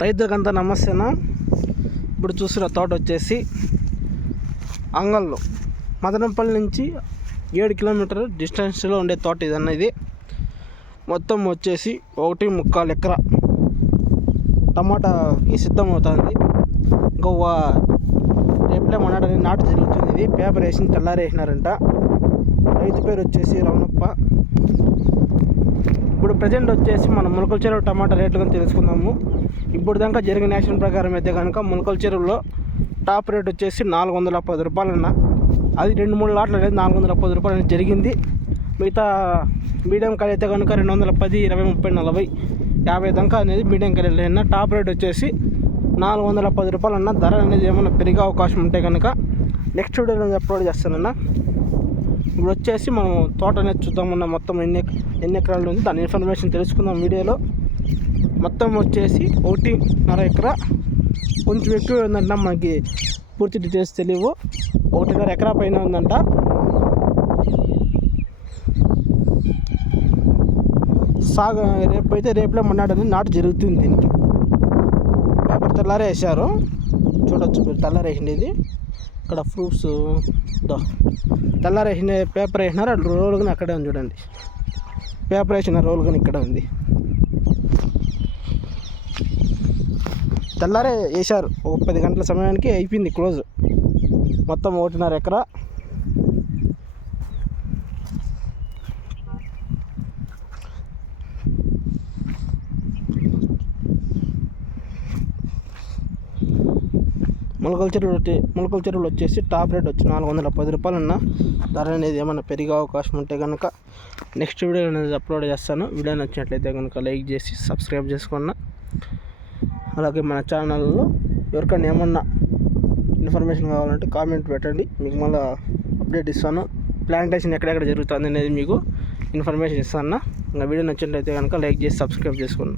రైతులకంతా నమస్తేనా. ఇప్పుడు చూస్తున్న తోట వచ్చేసి అంగల్లో మదనపల్లి నుంచి 7 కిలోమీటర్ డిస్టెన్స్లో ఉండే తోట ఇది. మొత్తం వచ్చేసి 1.25 ఎకరా టమాటాకి సిద్ధమవుతుంది. ఇంకో రేపులే మొన్నటి నాటు జరుగుతుంది. ఇది పేపర్ వేసి తెల్లారేసినారంట. రైతు పేరు వచ్చేసి రమణప్ప. ఇప్పుడు ప్రజెంట్ వచ్చేసి మనం ములకల చెరువు టమాటా రేట్లు కానీ తెలుసుకుందాము. ఇప్పుడు దాకా జరిగిన యాక్షన్ ప్రకారం అయితే కనుక ములకల చెరువులో టాప్ రేట్ వచ్చేసి 410 రూపాయలు అన్న. అది 2-3 లాట్లు అనేది 410 రూపాయలు అనేది జరిగింది. మిగతా మీడియం కాయలు అయితే కనుక 210, 20, 30, 40, 50 దాకా అనేది మీడియం కాయలు అయినా. టాప్ రేట్ వచ్చేసి 410 రూపాయలు అన్న. ధర అనేది ఏమైనా పెరిగే అవకాశం ఉంటే కనుక నెక్స్ట్ వీడియోలో అప్లోడ్ చేస్తానన్న. ఇప్పుడు వచ్చేసి మనం తోట అనేది చూద్దామన్న. మొత్తం ఎన్ని ఎకరాలు ఉంది దాని ఇన్ఫర్మేషన్ తెలుసుకుందాం వీడియోలో. మొత్తం వచ్చేసి 1.5 ఎకరా. కొంచెం ఎక్కువ ఉందంట, మనకి పూర్తి డీటెయిల్స్ తెలియవు. 1.5 ఎకరా పైన ఉందంట. రేపులే మొన్నటి నాటు జరుగుతుంది. దీనికి పేపర్ తెల్లారే వేసారు, చూడొచ్చు మీరు. తెల్లారి వేసింది ఇది. ఇక్కడ ఫ్రూట్స్ తెల్లారి వేసిన పేపర్ వేసినారు. రోల్ కానీ అక్కడే ఉంది చూడండి. పేపర్ వేసిన రోల్ కానీ ఇక్కడ ఉంది. తెల్లారే వేశారు. ఒక 10 గంటల సమయానికి అయిపోయింది క్లోజ్. మొత్తం 1.5 ఎకరా. ములకల చెరువులు వచ్చేసి టాప్ రేట్ వచ్చి 410 రూపాయలు అన్న. ధర అనేది ఏమైనా పెరిగే అవకాశం ఉంటే కనుక నెక్స్ట్ వీడియో అనేది అప్లోడ్ చేస్తాను. వీడియో నచ్చినట్లయితే కనుక లైక్ చేసి సబ్స్క్రైబ్ చేసుకున్నా. అలాగే మన ఛానల్లో ఎవరికైనా ఏమన్నా ఇన్ఫర్మేషన్ కావాలంటే కామెంట్ పెట్టండి, మీకు మళ్ళీ అప్డేట్ ఇస్తాను. ప్లాంటేషన్ ఎక్కడెక్కడ జరుగుతుంది అనేది మీకు ఇన్ఫర్మేషన్ ఇస్తాను. ఇంకా వీడియో నచ్చినట్లయితే కనుక లైక్ చేసి సబ్స్క్రైబ్ చేసుకున్నా.